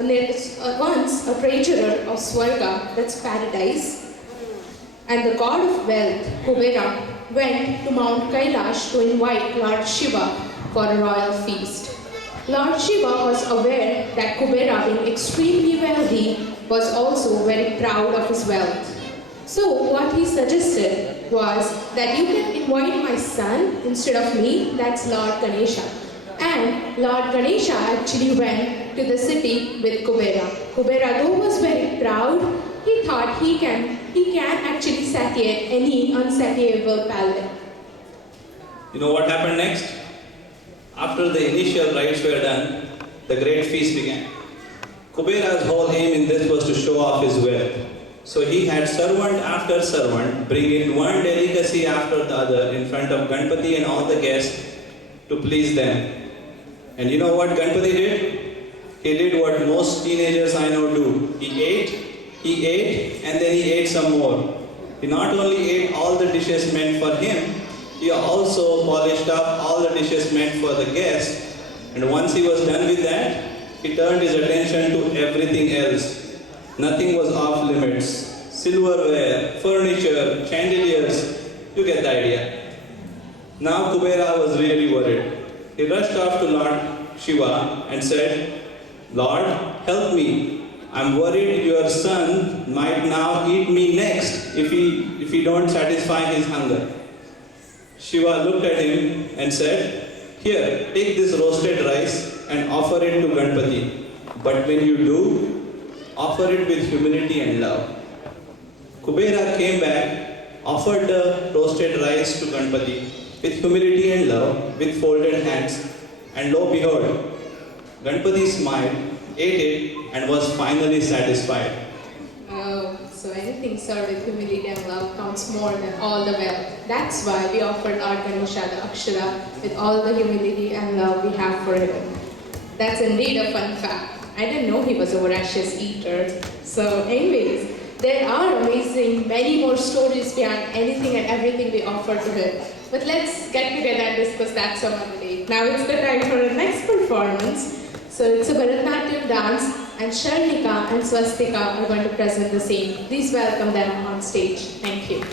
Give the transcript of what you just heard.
There was once a treasurer of Swarga, that's paradise, and the god of wealth, Kubera, went to Mount Kailash to invite Lord Shiva for a royal feast. Lord Shiva was aware that Kubera, being extremely wealthy, was also very proud of his wealth. So what he suggested was that you can invite my son instead of me, that's Lord Ganesha. And Lord Ganesha actually went to the city with Kubera. Kubera, though was very proud, he thought he can actually satiate any unsatiable palate. You know what happened next? After the initial rites were done, the great feast began. Kubera's whole aim in this was to show off his wealth. So he had servant after servant bring in one delicacy after the other in front of Ganpati and all the guests to please them. And you know what Ganpati did? He did what most teenagers I know do. He ate, and then he ate some more. He not only ate all the dishes meant for him, he also polished up all the dishes meant for the guests. And once he was done with that, he turned his attention to everything else. Nothing was off limits. Silverware, furniture, chandeliers, you get the idea. Now Kubera was really worried. He rushed off to Lord Shiva and said, Lord, help me. I'm worried your son might now eat me next if he don't satisfy his hunger. Shiva looked at him and said, here, take this roasted rice and offer it to Ganpati. But when you do, offer it with humility and love. Kubera came back, offered the roasted rice to Ganpati with humility and love, with folded hands, and lo behold, Ganpati smiled, ate it, and was finally satisfied. Oh, so anything served with humility and love counts more than all the wealth. That's why we offered Lord Ganesha the Akshara with all the humility and love we have for him. That's indeed a fun fact. I didn't know he was a voracious eater. So anyways, there are amazing many more stories behind anything and everything we offer to him. But let's get together and discuss that some other day. Now it's the time for the next performance. So it's a Bharatanatyam dance, and Sharnika and Swastika are going to present the same. Please welcome them on stage. Thank you.